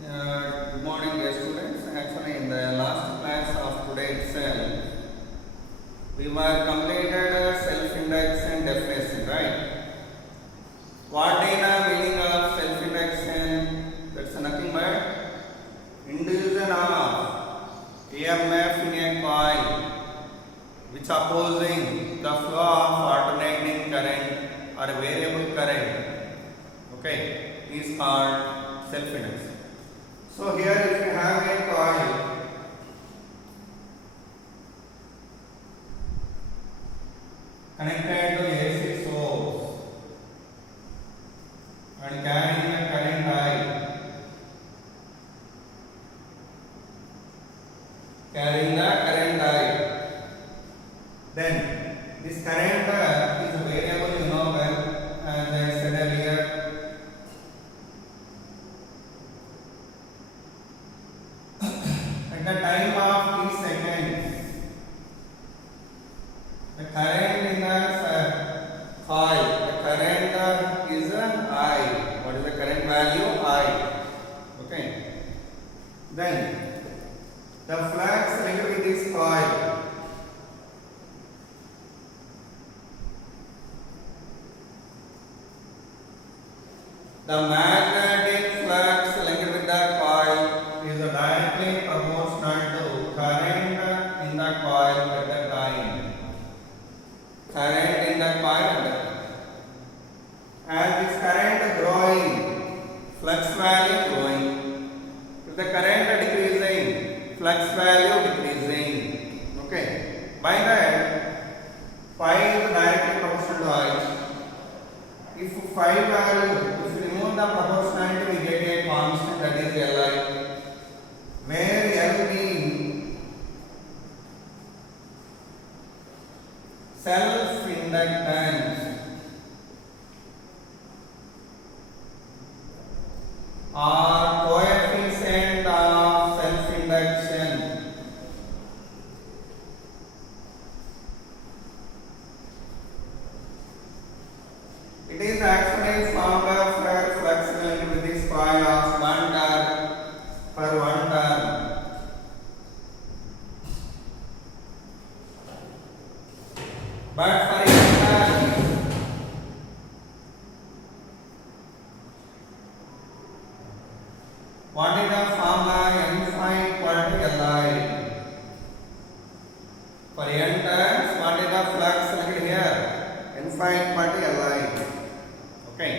Good morning, dear students. Actually, in the last class of today itself, we were completed self-induction definition, right? What is the meaning of self-induction? That's nothing but induction of EMF in a coil, which opposing the flow of alternating current or variable current. Okay, is called self-induction. So here if you have a coil connected to AC source and carrying the current I, then this current is a variable, well, as I said earlier. At the time of t seconds, the current in the coil, the current is I. What is the current value? I. Okay. Then the flux linked with this coil the magnetic flux linked with the coil is directly proportional to current in the coil at the time. Current in the coil at the time. As this current growing, flux value growing. If the current decreasing, flux value decreasing. Okay. By that, phi is directly proportional to I. If phi value, if we remove the proportionality, we get a constant, that is Li, where L being self-inductance or coefficient of self-induction. It is actually formula for flux linked with this coil of 1 turn per 1 turn. But for each turn, what is the formula? N phi equal to Li. For n turns, what is the flux linked here? N phi equal to Li. Okay.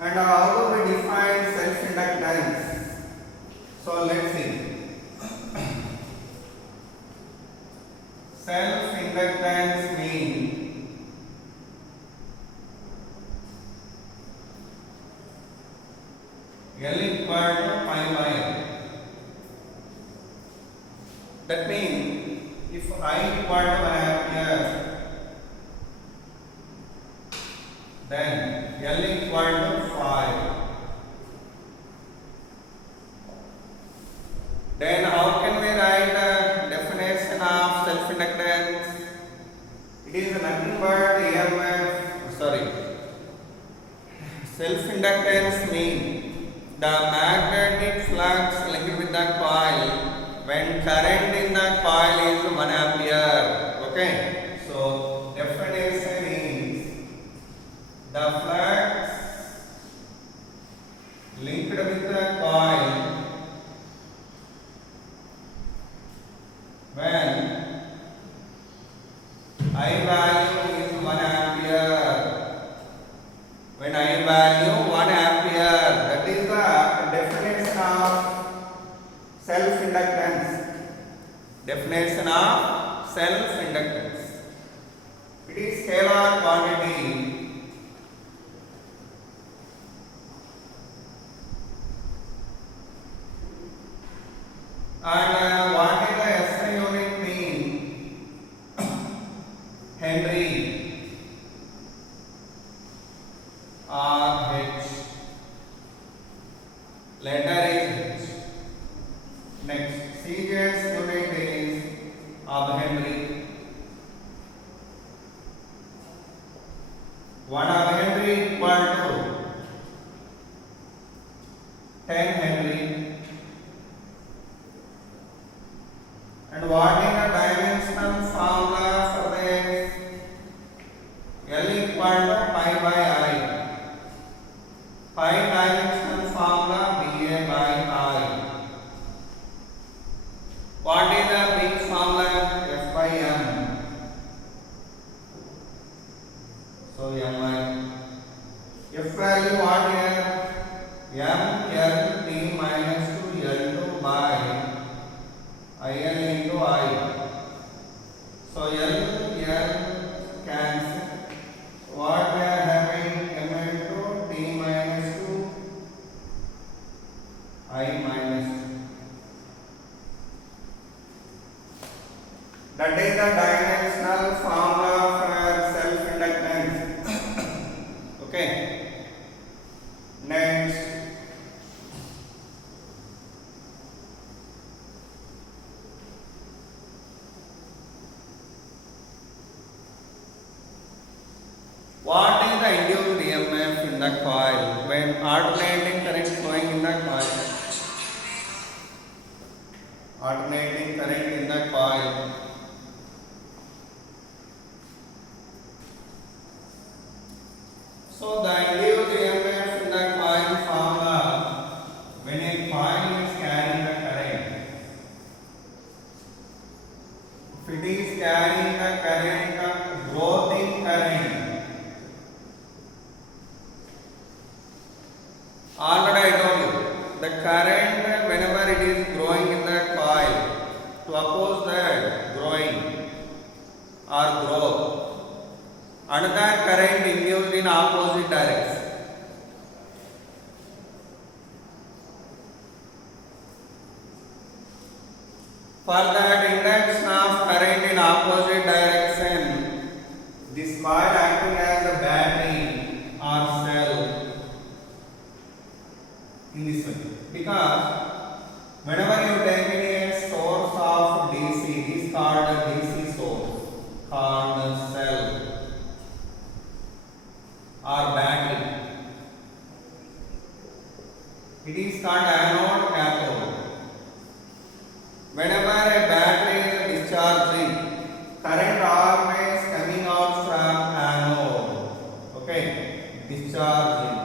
And how do we define self-inductance? So let's see. Self-inductance means L equal to pi by L. That means if I equal to 1 ampere, then L equal to 5. Then how can we write the definition of self-inductance? It is nothing but EMF, self-inductance means the magnetic flux linked with the coil when current in the coil is 1 ampere. Okay. So definition is the flux linked with the coil when I value is 1 ampere. When I value 1 ampere, that is the definition of self-inductance. Definition of self-inductance. It is scalar quantity. And what is the SI unit mean? Henry or H. Letter is H. Next, CGS unit is of Henry. 1 of Henry equal to 10 Henry. bidirectional formula? VA by I. What is the big formula? F by M. So Mi. F value what here? M L T minus 2 L2 by IL into I. So L cancel. What we are having? M into T minus 2 I minus 2. That is the dimensional formula for self-inductance. Okay. Next. What is the induced EMF in the coil when alternating current flowing in the coil? Alternating current in the coil. So the induced EMF in the coil formula, when a coil is carrying the current, if it is carrying the current, growth in current. Already I told you, the current whenever it is growing in the coil, to oppose that growing or growth, another current induced in opposite direction. For that induction of current in opposite direction, this coil acting as a battery or cell in this way. Because whenever you take a source of DC, it is called a DC source, called a cell or battery. It is called anode cathode. Whenever a battery is discharging, current always coming out from anode. Okay, discharging.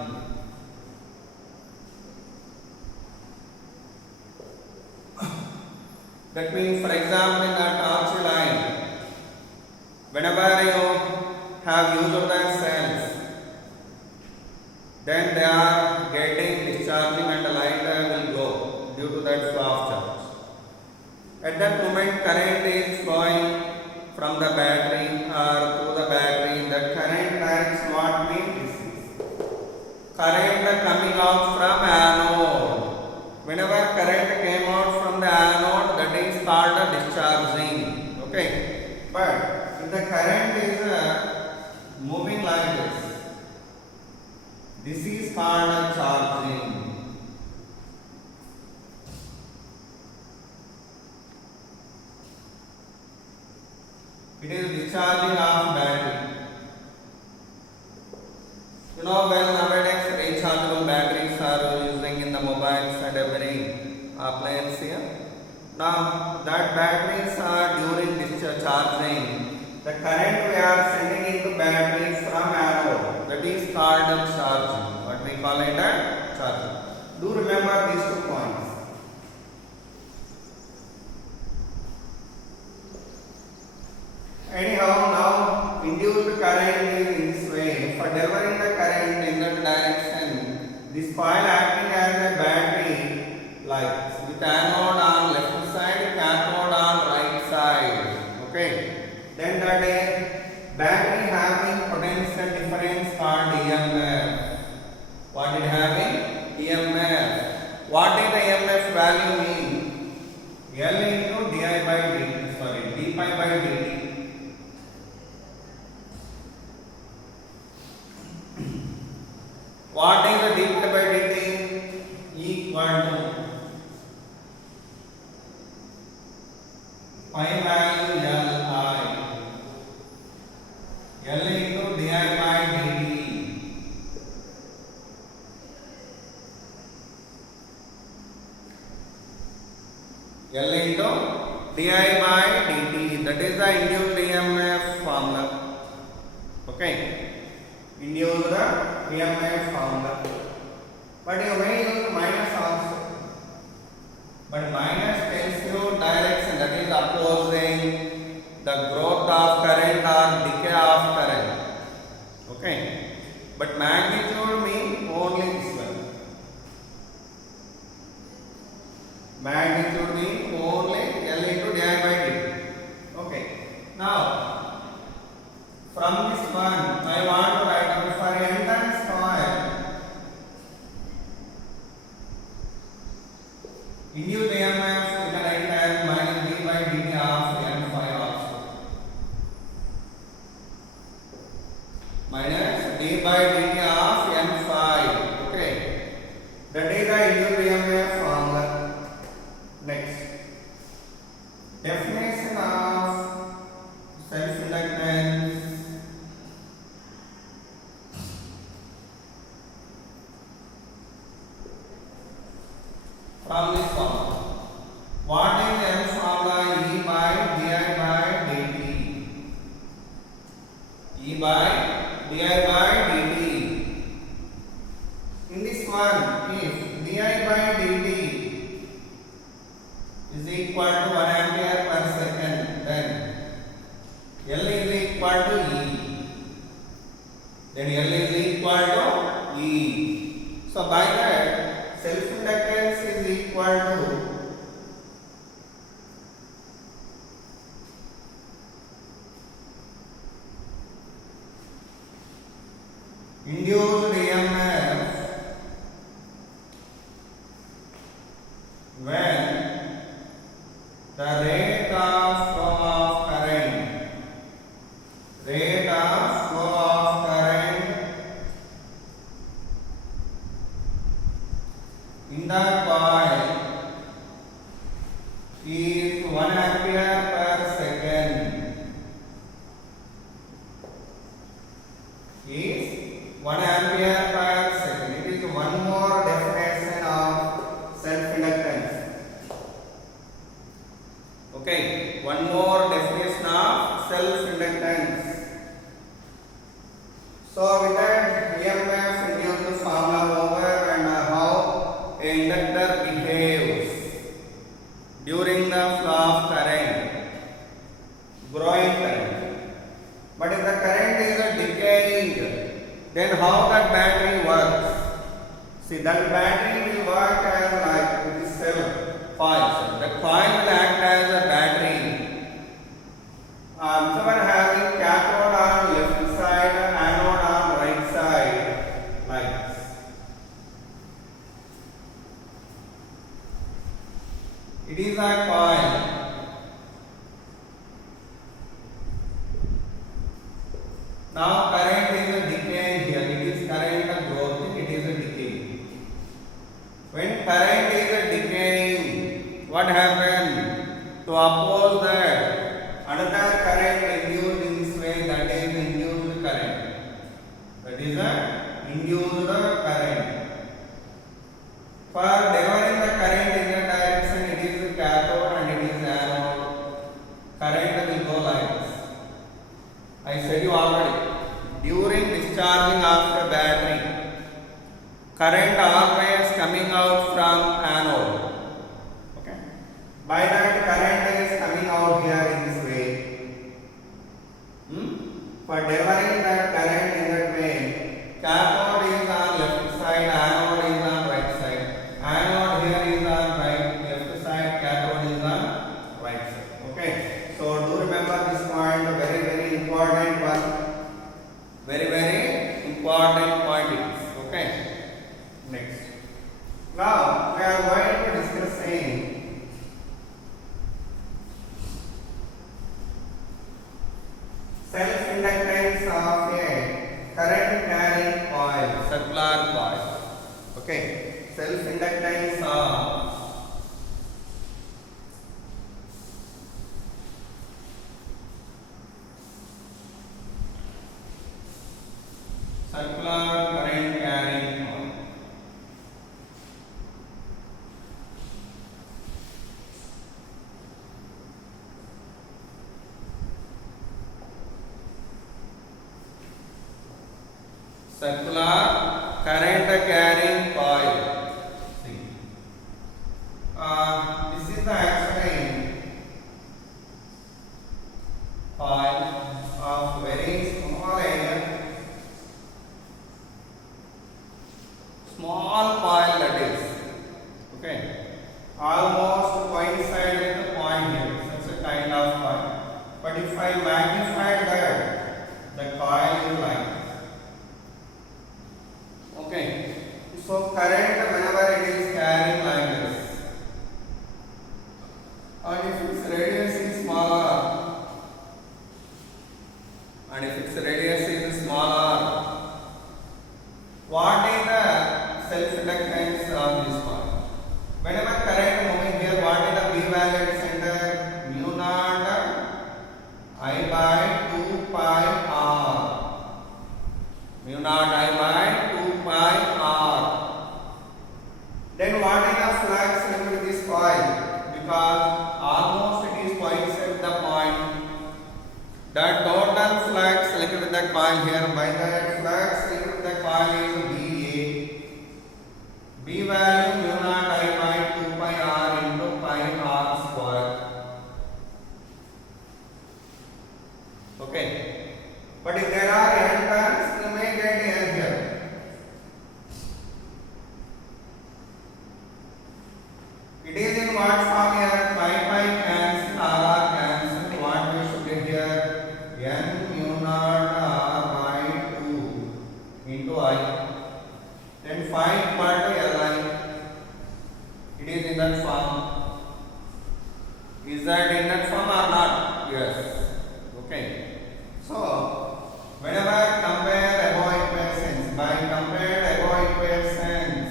That means, for example, in the torch line, whenever you have used the cells, then they are getting discharging and the light will go due to that flow of charge. At that moment, current is flowing from the battery or through the battery. The current directs what means current coming out from anode. Whenever current came out from the anode, that is called a discharging. Okay, but if the current is moving like this is called a charging. It is discharging of battery. You know, well, nowadays rechargeable batteries are using in the mobiles and every appliance here. Now that batteries are during discharging, the current we are sending into batteries from anode, that is called a charging. What we call it a charging. Do remember these 2 points. Anyhow, now induced current is in this way. For delivering the current in that direction, this coil acting as a battery, like with anode on left side, cathode on right side. Okay. Then that a battery having potential difference called EMF. What it having? EMF. What is the EMF value mean? L into di by dt. Sorry, d pi by dt. What is the d pi by dt? Equal to pi value Li. L into di by dt. L into di by dt. That is the induced EMF formula. Okay. Induced EMF formula. but you may use minus also. But minus tells you direction, that is opposing the growth of current or decay of current. Okay. But magnitude means only this one. Magnitude means only L into di by dt. Okay. Now, from this one, I want to write down for entire coil. Induced EMF we can write as minus d by dt of N phi also. Minus d by dt of N phi. Okay. That is the induced EMF formula. Next. Definition of self-inductance. From this formula. What is N's formula? E by di by dt. E by di by dt. In this one, if di by dt is equal to 1 ampere per second, then L is equal to E. Then L is equal to E. So by that, self-inductance is equal to induced EMF when the rate of flow of current, in the coil is 1 ampere per second. Is 1 ampere per second. It is one more definition of self-inductance. Okay, one more definition of self-inductance. So with that, EMF induced formula over and how a inductor behaves during the flow of current, growing current. But if the current is decaying, then how that battery works? See, that battery will work as like this cell coil. The coil will act as a battery. Whichever having cathode on left side and anode on right side, like this. It is a coil. Now current is decaying here. It is current growth. It is a decay. When current is decaying, what happens? To oppose that, another current induced in this way, that is induced current. That is a induced current. For delivering the current in the direction, it is cathode and it is anode. Current will go like this. I said you already. During discharging of the battery, current always coming out from anode. Okay. By that, current is coming out here in this way. For delivering that current in that way, cathode is on left side, anode is on right side. Anode here is on right, left side, cathode is on right side. Okay. So do remember this point, very, very important one. Very, very important point it is. Okay. Next. Now we are going to discussing self-inductance of a current carrying coil, circular coil. Okay. Self-inductance of circular current carrying coil. Circular current carrying coil. coil here. By that flux linked with the coil is BA. B value mu naught I by 2 pi r into pi r square. Okay. But if there are n turns, you may get n here. It is in what form here? Pi cancel, r cancel. What we should get here? N mu naught r by 2 into I. Then find equal to Li. It is in that form. Is that in that form or not? Yes. Okay. So, whenever compare above equations, by compare above equations,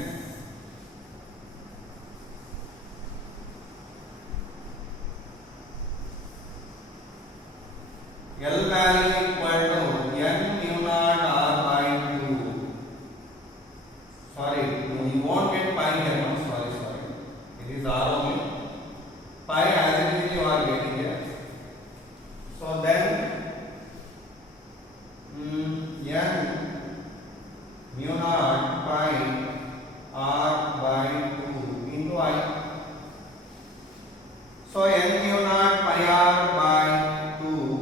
L value equal to N mu naught r by 2. Sorry, no, you won't get pi here. No, sorry. It is r only. Pi as it is you are getting here. So then N mu naught pi r by 2 into I. So N mu naught pi r by 2.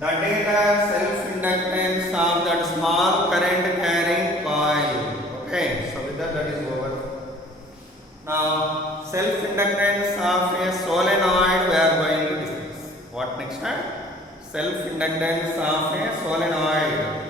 That is the self-inductance of that small current carrying coil. Okay, so with that is over. Now, self-inductance of a solenoid we are going to discuss. What next time? Self-inductance of a solenoid.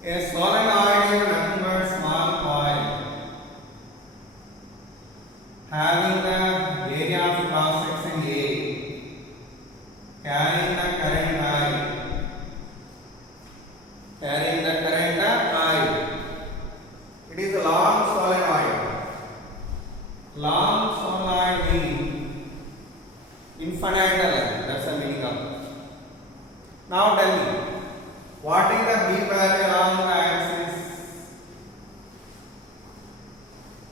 A solenoid is nothing but small coil having the area of cross section A, carrying the current I. It is a long solenoid. Long solenoid means infinite length. That's the meaning of it. Now tell me, what is the B value along the axis?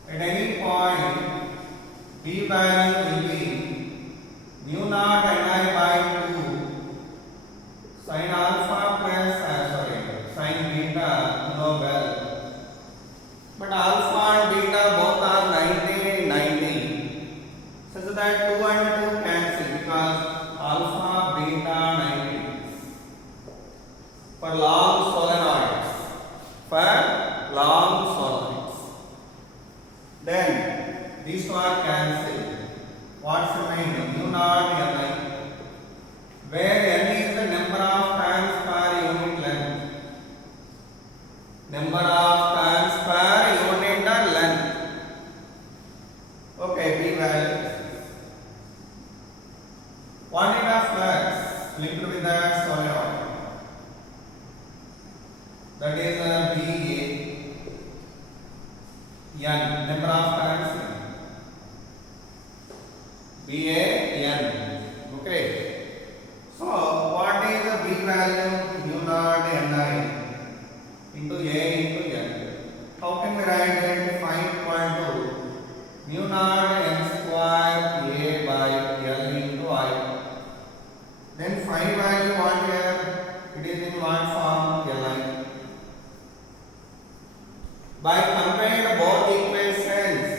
At any point, B value will be mu naught Ni by 2 sin alpha plus sin beta Nobel. But alpha and beta both are 90, such that 2 and 2 cancel because alpha, beta, 90. For long solenoids. Then these two are cancelled. What's remaining? Mu naught Ni, where N is the number of turns per unit length. Number of turns per unit length. Okay, B values. Quantity of flux linked with that solenoid. That is BA N, number of turns. BA N. Okay. So, what is the B value? Mu naught Ni into A into N. How can we write that? Find equal to mu naught N square A by L into I. Then find value what here? It is in what form? Li. By comparing both equations,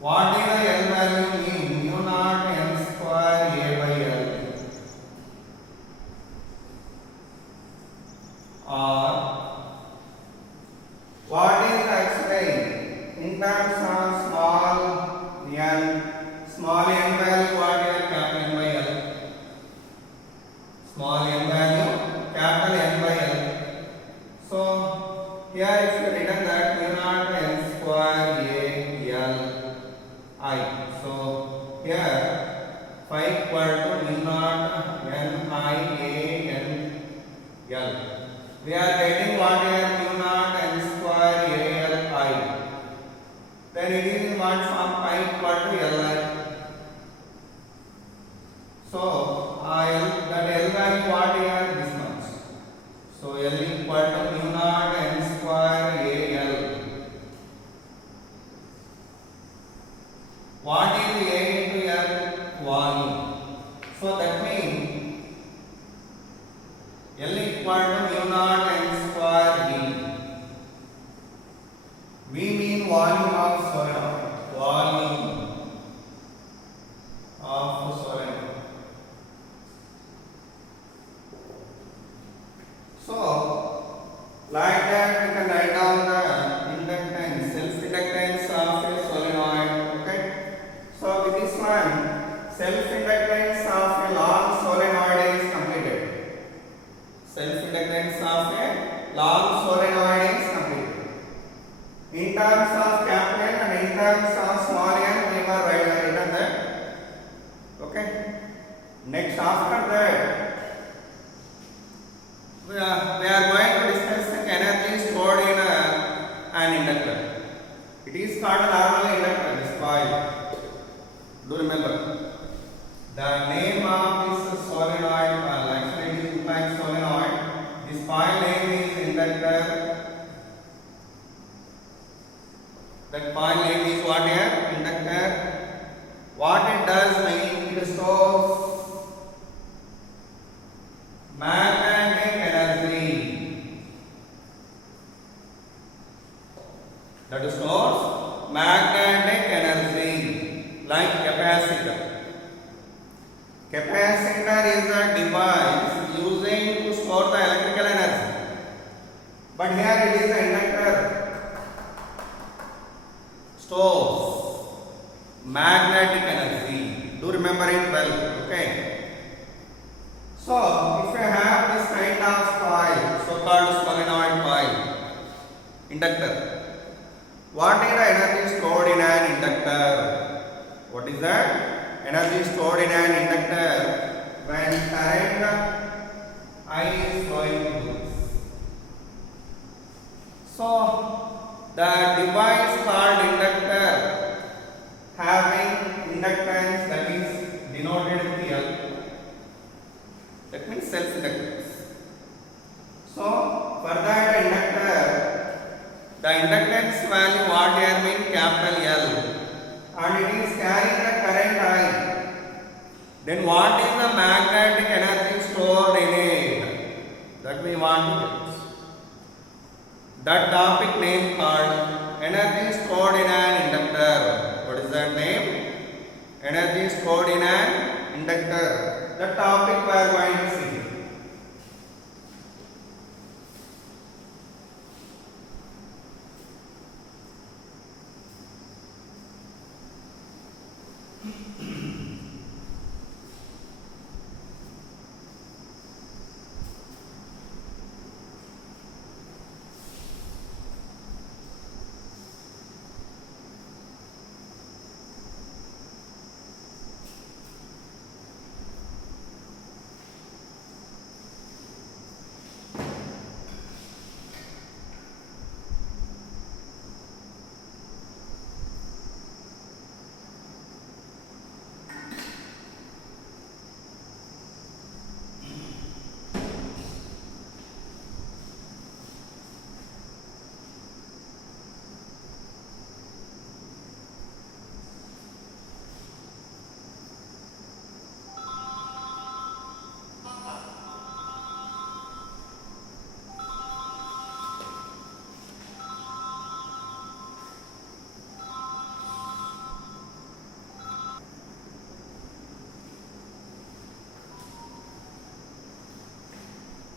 what is the L value mean? Mu naught N square A by L. Or what is explained in terms of small n value, what is capital N by L? Small n value then it is in what form? Pi equal to Li. So that L value what here? This much. So L equal to mu naught n square AL. What is A into L? Volume. So that means L equal to mu naught n square V. V mean volume of solenoid. Volume of solenoid. So, like that we can write down the inductance, self-inductance of a solenoid. Okay. So, with this one, self-inductance of a long solenoid is completed. Self-inductance of a long solenoid is completed. In terms of capital and in terms of small n, we were written that. Okay. Next, after that, we are going to discuss the energy stored in an inductor. It is called a normal inductor, this coil. Do remember. The name of this solenoid, actually it is implying solenoid. This coil name is inductor. That coil name is what here? Inductor. What it does mean, it stores magnetic energy. That stores magnetic energy like capacitor. Capacitor is a device using to store the electrical energy. But here it is an inductor. Stores magnetic energy. Do remember it well. Okay. So, if you have this kind of coil, so-called solenoid coil, inductor, what is the energy stored in an inductor? What is the energy stored in an inductor when current I is flowing through this? So, the device called inductor having inductance that is denoted with L. That means self-inductance. So, for that inductor, the inductance value what here means capital L, and it is carrying the current I. Then what is the magnetic energy stored in it? That we want to get. That topic name called energy stored in an inductor. What is that name? Energy stored in an inductor. The topic we are going to see.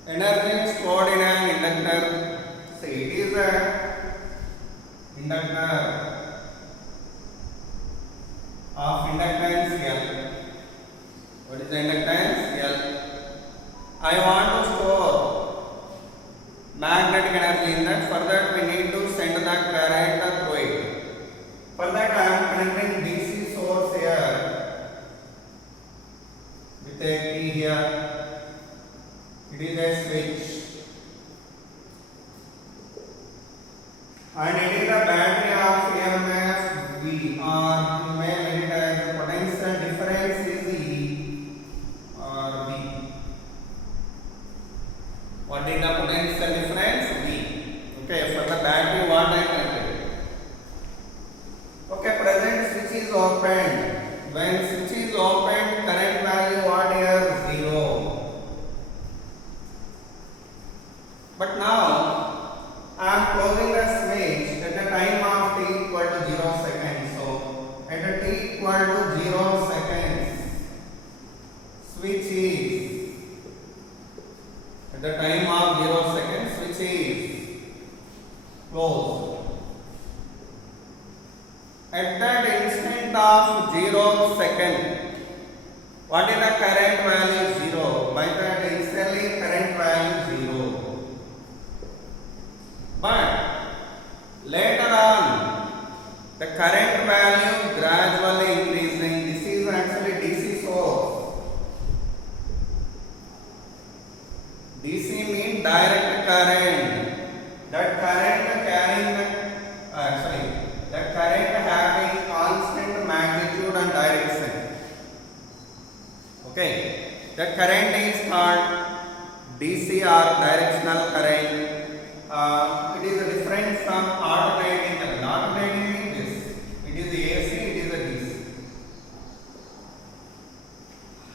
Energy stored in an inductor. So it is a inductor of inductance L. What is the inductance L? I want to store magnetic energy in that. For that we need to send the current through it. For that I am connecting DC source here with a key here. It is a switch, and it is a battery of EMF at that instant of 0 second, what is the current value? 0. By that instantly current value 0. But later on, the current value gradually increasing. This is actually DC source. DC means direct current. That current carrying the current having constant magnitude and direction. Okay, the current is called DC or directional current. It is different from alternating current. Alternating means this. It is AC, it is a DC.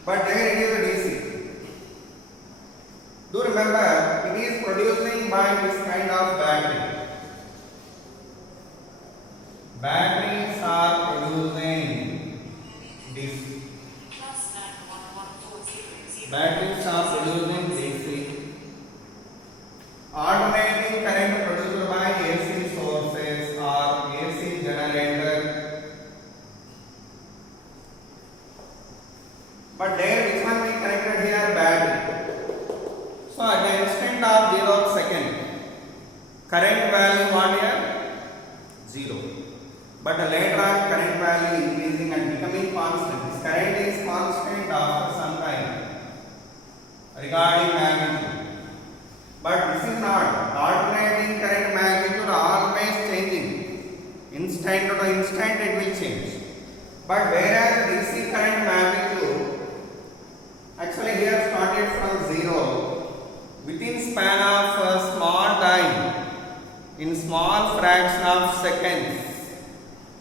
But there it is a DC. Do remember, it is producing by this kind of battery. Batteries are producing DC. Batteries are producing DC. Alternating current produced by AC sources or AC generator. But there, which one we connected here? Battery. So at the instant of 0 second, current value what here? 0. But later on, current value increasing and becoming constant. This current is constant after some time regarding magnitude. But this is not. Alternating current magnitude always changing. Instant to instant it will change. But whereas DC current magnitude actually here started from 0, within span of a small time, in small fraction of seconds,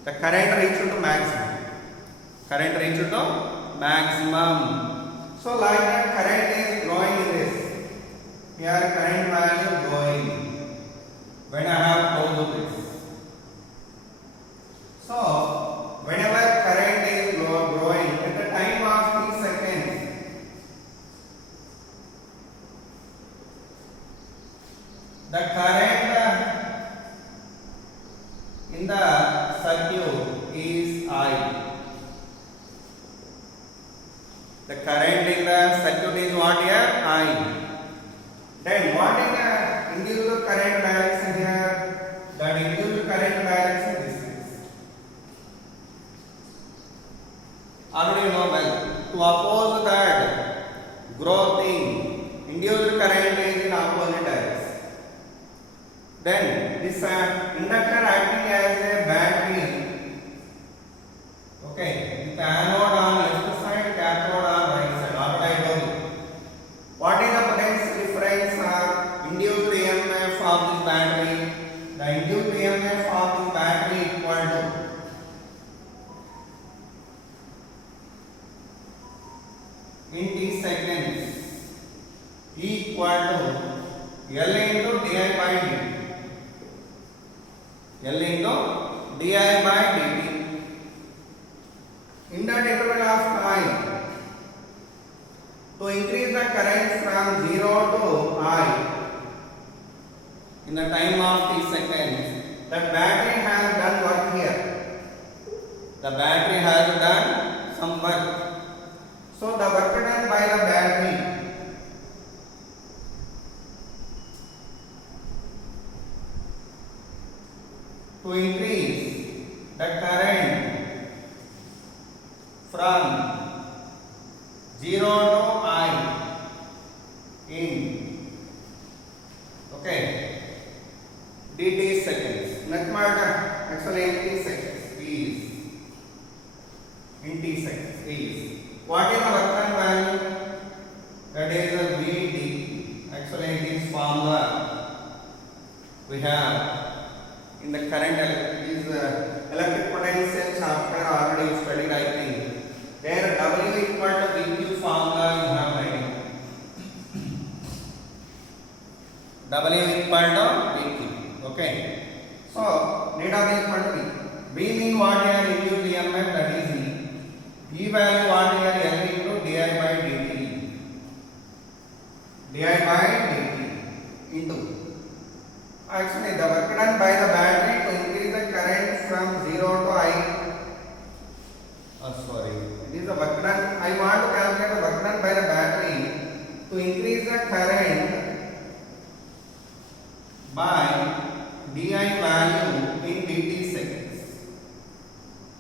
the current reached to maximum. Current reached to maximum. So like that current is growing in this. Here current value growing when I have closed this. So whenever current is growing at the time of 3 seconds, the current in the circuit is I. The current in the circuit is what here? I. Then what is the induced current direction here? That induced current direction this is. Already you know well. To oppose that growth thing, induced current is in opposite direction. Then this inductor acting as a battery. Okay, with anode on left side, cathode on right side. Already I told you. What is the potential difference induced EMF of this battery? The induced EMF of this battery equal to in t seconds equal to L into di by dt. L into di by dt. In that interval of time, to increase the current from 0 to I in the time of t seconds, the battery has done work here. The battery has done some work. So the work done by the battery to increase the current from 0 to I in dt seconds. Next matter actually in t seconds is what is the work done value? That is a Vd. Actually it is formula we have in the current electric potential chapter already studied, I think. There W equal to VQ formula you have writing. W equal to VQ. Okay. So data equal to V. V mean what here? Induced EMF, that is E. E value what here? L into di by dt. Di by dt into. Actually, the work done by the battery to increase the current from 0 to I I want to